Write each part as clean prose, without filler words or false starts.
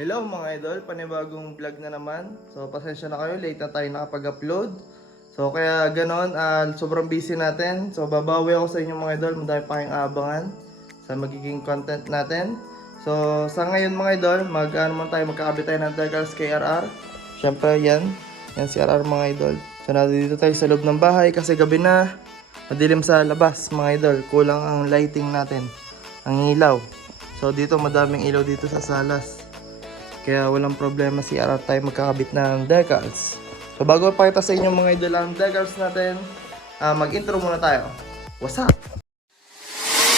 Hello mga idol, panibagong vlog na naman. So pasensya na kayo, late na tayo nakapag-upload. So kaya ganon, sobrang busy natin. So babawi ako sa inyo mga idol, madami pa kayong aabangan sa magiging content natin. So sa ngayon mga idol, magkakabit tayo ng Decals KRR. Syempre yan si RR mga idol. So nandito tayo sa loob ng bahay kasi gabi na. Madilim sa labas mga idol, kulang ang lighting natin, ang ilaw. So dito madaming ilaw dito sa salas. Kaya walang problema si RR tayo magkakabit ng decals. So bago pakita sa inyo mga idol ang decals natin, mag-intro muna tayo. What's up? 1,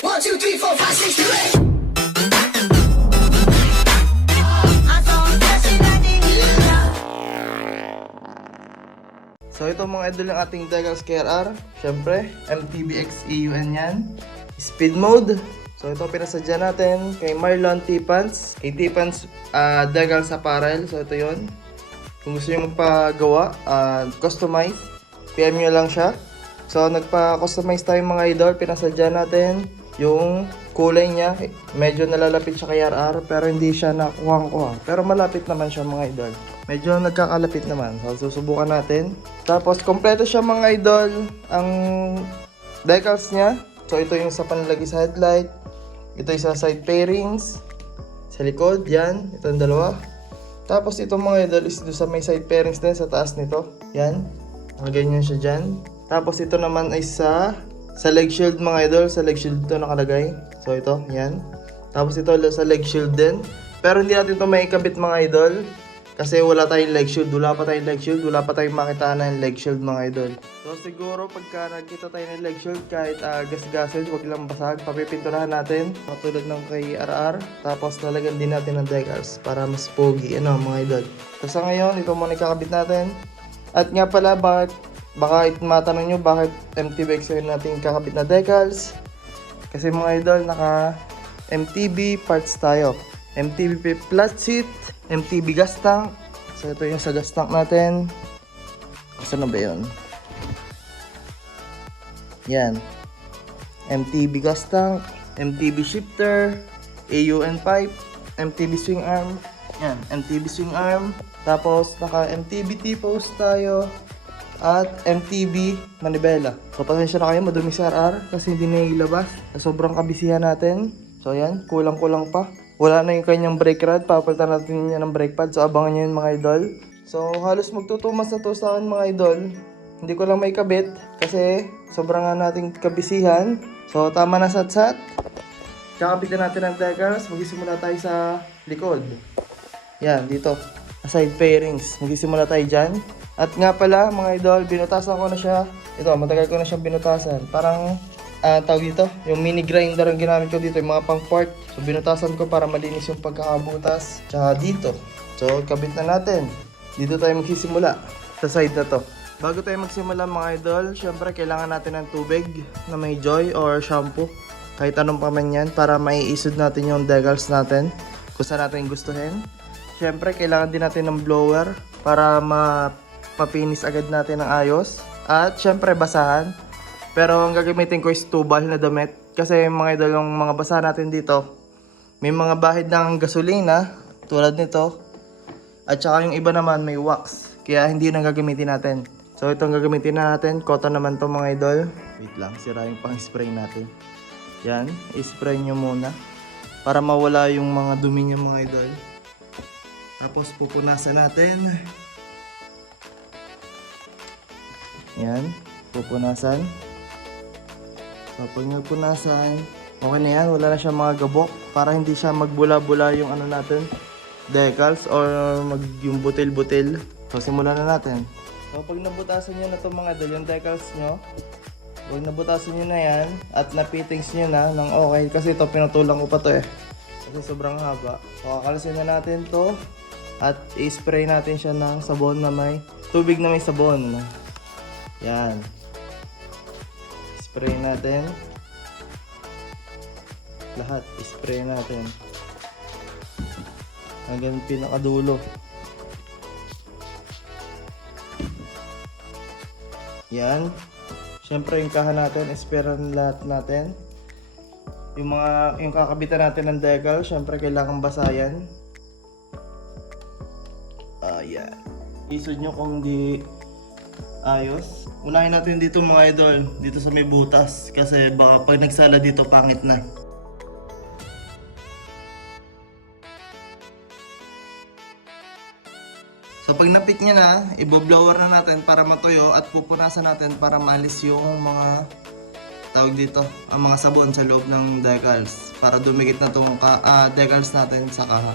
2, 3, 4, 5, 6, 7. So ito mga idol ang ating decals KRR. Syempre, MTBX EUN yan. Speed mode. So ito pinasadya natin kay Marlon T-Pants. Kay T-Pants Decals Apparel. So ito yon. Kung gusto nyo magpagawa, customize, PM nyo lang siya. So nagpa-customize tayo mga idol. Pinasadya natin yung kulay niya. Medyo nalalapit siya kay RR pero hindi siya nakuha-kuha. Pero malapit naman siya mga idol. Medyo nagkakalapit naman. So susubukan natin. Tapos kompleto siya mga idol. Ang decals niya. So ito yung sa panlagay sa headlight. Ito yung sa side pairings. Sa likod, yan. Ito yung dalawa. Tapos ito mga idol is ito sa may side pairings din sa taas nito. Yan. Ganyan siya dyan. Tapos ito naman ay sa leg shield mga idol. Sa leg shield ito nakalagay. So ito, yan. Tapos ito sa leg shield din. Pero hindi natin ito maikabit mga idol. Kasi wala tayong leg shield, wala pa tayong leg shield, wala pa tayong makita na yung leg shield mga idol. So siguro pagka nakita tayo ng leg shield, kahit gas-gases, wag lang basag, papipinturahan natin, katulad ng kay RR. Tapos lalagyan din natin ng decals para mas pogi, mga idol. So sa ngayon, ito muna ikakabit natin. At nga pala, baka matanong nyo bakit MTBX yun natin kakabit na decals. Kasi mga idol, naka MTB parts tayo. MTB flat seat, MTB gas tank. So ito yung sa gas tank natin. Saan na ba yun? Yan. MTB gas tank, MTB shifter, AUN pipe, MTB swing arm. Yan, MTB swing arm. Tapos naka MTB T-post tayo. At MTB manibela. So pasensya na kayo, madumi si RR kasi hindi na ilabas. Sobrang kabisihan natin. So yan, kulang-kulang pa. Wala na yung kanyang brake rod, papalitan natin niya ng brake pad. So abangan nyo yun mga idol. So halos magtutumas na to sa akin mga idol. Hindi ko lang may kabit kasi sobrang nga nating kabisihan. So tama na sat-sat. Kakabitan natin ang decals. Magisimula tayo sa likod. Yan, dito. Side pairings. Magisimula tayo dyan. At nga pala mga idol, binutasan ko na siya. Ito, matagal ko na siyang binutasan. Parang tawag dito, yung mini grinder ang ginamit ko dito, yung mga pang part. So binutasan ko para malinis yung pagkakabutas. Tsaka dito. So kabit na natin. Dito tayo magsisimula sa side na to. Bago tayo magsimula mga idol, syempre kailangan natin ng tubig na may joy or shampoo. Kahit anong paman yan para maiisod natin yung decals natin kung saan natin gustuhin. Syempre kailangan din natin ng blower para mapapinis agad natin ng ayos. At syempre basahan. Pero ang gagamitin ko is tubal na damit. Kasi mga idol, yung mga basa natin dito, may mga bahid ng gasolina, tulad nito. At saka yung iba naman may wax. Kaya hindi na gagamitin natin. So itong gagamitin natin, cotton naman to mga idol. Wait lang, sira yung pang spray natin. Yan, i-spray nyo muna. Para mawala yung mga dumi nyo mga idol. Tapos pupunasan natin. Yan, pupunasan. So pag nagpunasan, okay na yan, wala na siya mga gabok para hindi siya magbula-bula yung ano natin, decals or yung butil-butil. So simulan na natin. So pag nabutasan nyo na itong mga idol, yung decals nyo, pag nabutasan nyo na yan at napittings nyo na ng okay, kasi ito pinutulang ko pa to kasi sobrang haba. So kakalasin na natin to at i-spray natin siya ng sabon na may tubig na may sabon. Yan. Spray natin. Lahat, spray natin. Hanggang pinakadulo. Yan. Siyempre yung kaha natin, esperan lahat natin. Yung kakabitan natin ng decal, syempre kailangan basayan. Yan. Isod nyo kung di ayos. Unahin natin dito mga idol, dito sa may butas. Kasi baka pag nagsala dito, pangit na. So pag napik niya na, i-blower na natin para matuyo at pupunasan natin para maalis yung mga tawag dito, ang mga sabon sa loob ng decals para dumikit na tong decals natin sa kaha.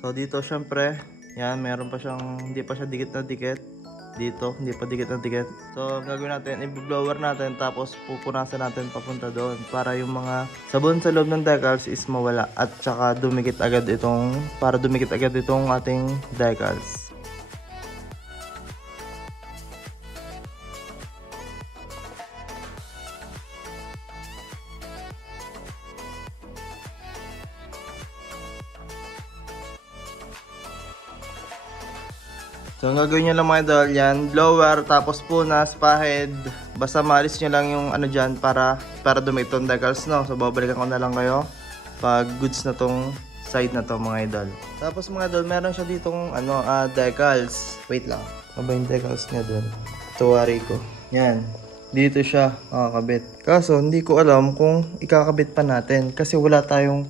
So dito syempre, yan, meron pa siyang, hindi pa siya dikit na dikit. Dito, hindi pa dikit na dikit. So ang gagawin natin, i-blower natin tapos pupunasan natin papunta doon para yung mga sabon sa loob ng decals is mawala at saka dumikit agad itong, para dumikit agad itong ating decals. So ang gagawin nyo lang mga idol, yan, blower, tapos punas, pahid. Basta maalis nyo lang yung ano dyan para dumikit itong decals, no? So babalikan ko na lang kayo pag goods na tong side na to mga idol. Tapos mga idol, meron siya ditong ano, decals. Wait lang, ano ba yung decals niya doon? Tuwari ko. Yan, dito siya kakabit. Kaso hindi ko alam kung ikakabit pa natin kasi wala tayong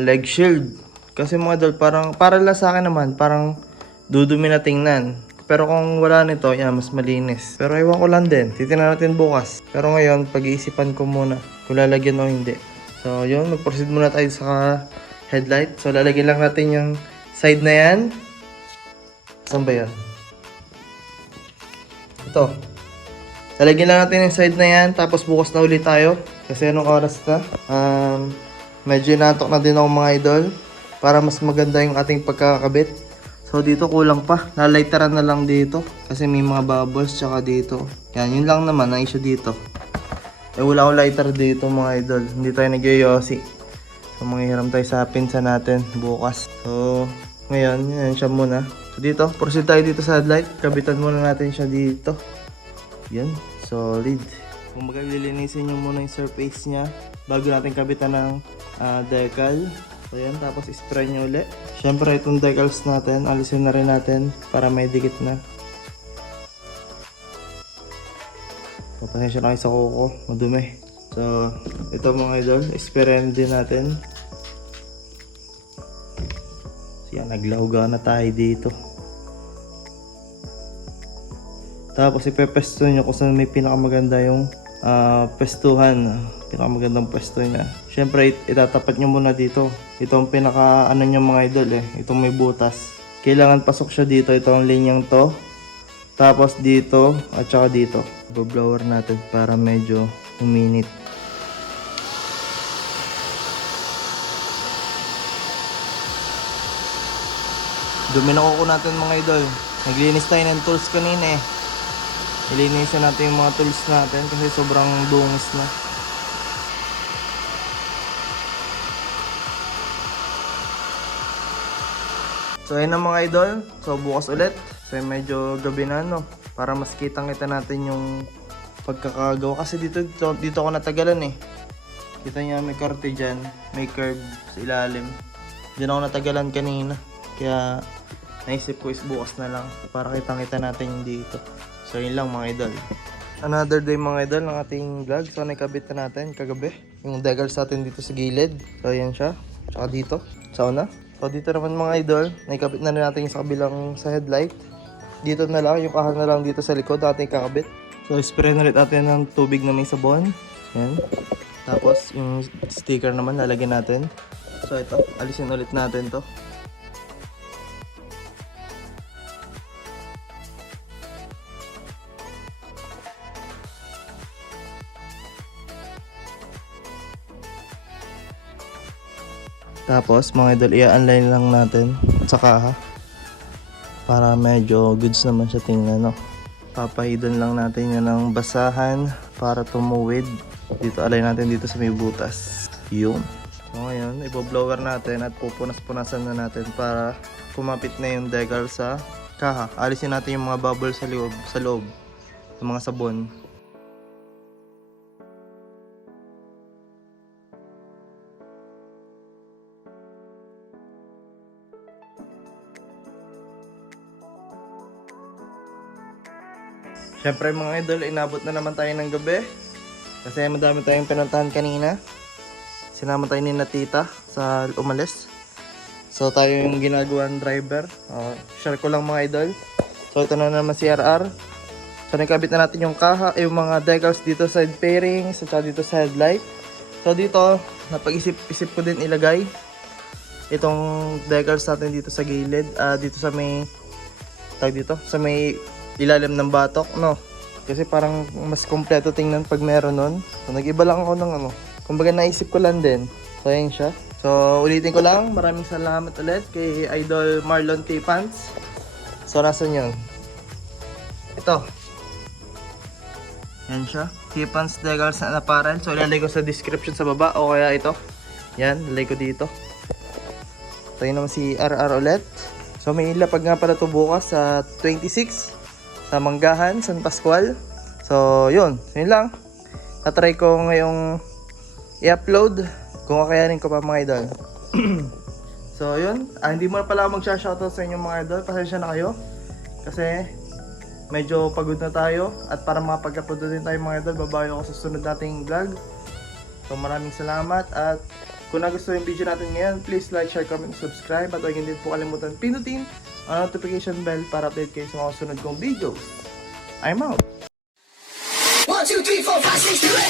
leg shield. Kasi mga idol, para lang sa akin naman, parang dudumi na tingnan. Pero kung wala nito, yan, mas malinis. Pero ewan ko lang din. Titignan natin bukas. Pero ngayon, pag-iisipan ko muna kung lalagyan o hindi. So, yun. Mag-proceed muna tayo sa headlight. So, lalagyan lang natin yung side na yan. Saan ba yan? Ito. Lalagyan lang natin yung side na yan. Tapos bukas na ulit tayo. Kasi anong oras na? Medyo natok na din ako mga idol. Para mas maganda yung ating pagkakabit. So dito kulang pa, lalighteran na lang dito kasi may mga bubbles tsaka dito. Yan, yun lang naman ang issue dito. Eh wala akong lighter dito mga idol, hindi tayo nagyoyosi. So manghihiram tayo sa pinsa natin bukas. So ngayon, yan siya muna. So dito, proceed tayo dito sa headlight. Kabitan muna natin siya dito. Yan, solid. Kung maglilinisin nyo muna yung surface niya bago natin kabitan ng decal. So yan, tapos spray nyo ulit. Siyempre itong decals natin, alisin na rin natin para may dikit na. So pasensya na kayo sa kuko, madumi. So ito mga idol, sprayin din natin. So yan, naglahuga na tayo dito. Tapos ipepesto nyo kung saan may pinakamaganda yung pestuhan. Pinakamagandang pwesto niya. Siyempre itatapat nyo muna dito. Ito ang pinaka ano nyo mga idol eh. Itong may butas. Kailangan pasok siya dito. Ito ang linyang to. Tapos dito at saka dito. Ibablower natin para medyo uminit. Dumi na kuko natin mga idol. Naglinis tayo ng tools kanina eh. Ilinisin natin yung mga tools natin kasi sobrang dungis na. So ayun na mga idol. So bukas ulit. So medyo gabi na no. Para mas kitang-kita natin yung pagkakagawa. Kasi dito ako natagalan eh. Kita niya may karte dyan. May curve sa ilalim. Diyan ako natagalan kanina. Kaya naisip ko is bukas na lang. Para kitang-kita natin yung dito. So yun lang mga idol. Another day mga idol ng ating vlog. So nakabit na natin kagabi. Yung decals natin dito sa gilid. So ayan siya. Tsaka dito. Sa una. So dito naman mga idol, naikabit na rin natin sa kabilang sa headlight. Dito na lang, yung kahang na lang dito sa likod natin kakabit. So spray na ulit natin ng tubig na may sabon. Yan. Tapos yung sticker naman lalagyan natin. So ito, alisin ulit natin to. Tapos mga idol, i-align lang natin sa kaha. Para medyo goods naman siya tingnan, no? Papahidon lang natin yan ng basahan para tumuwid. Dito, align natin dito sa may butas. Yun. So ngayon, iboblower natin at pupunas-punasan na natin para kumapit na yung decal sa kaha. Alisin natin yung mga bubble sa loob, yung mga sabon. Siyempre mga idol, inabot na naman tayo ng gabi. Kasi madami tayong pinuntahan kanina. Sinama tayo ni Natita sa umalis. So tayo yung ginagawang driver. Share ko lang mga idol. So ito na naman si RR. So nakabit na natin yung kaha, yung mga decals dito sa side fairings, at dito sa headlight. So dito, napag-isip ko din ilagay itong decals natin dito sa gilid. Dito sa may, sa may ilalim ng batok, no? Kasi parang mas kompleto tingnan pag meron nun. So nag-iba lang ako ng kumbaga naisip ko lang din. So ayun siya. So ulitin ko lang, maraming salamat ulit kay Idol Marlon T. Pants. So nasan yun? Ito. Yan siya. T. Pants Decals and Apparel. So ilalagay ko sa description sa baba o kaya ito. Yan, ilalagay ko dito. Ito yun naman si RR ulit. So may ilapag nga pala ito bukas sa 26 sa Manggahan, San Pascual. So yun lang. Tatry ko ngayong i-upload kung kakayanin ko pa mga idol. So yun, hindi mo na pala ako magsha-shoutout sa inyo mga idol. Pasensya na kayo kasi medyo pagod na tayo. At para makapag-upload din tayo mga idol, babayo ako sa sunod nating vlog. So maraming salamat. At kung nagustuhan yung video natin ngayon, please like, share, comment, subscribe. At huwag hindi po kalimutan pinutin ang notification bell para update kayo sa mga sunod kong videos. I'm out! 1, 2, 3, 4, 5, 6, 7, 8.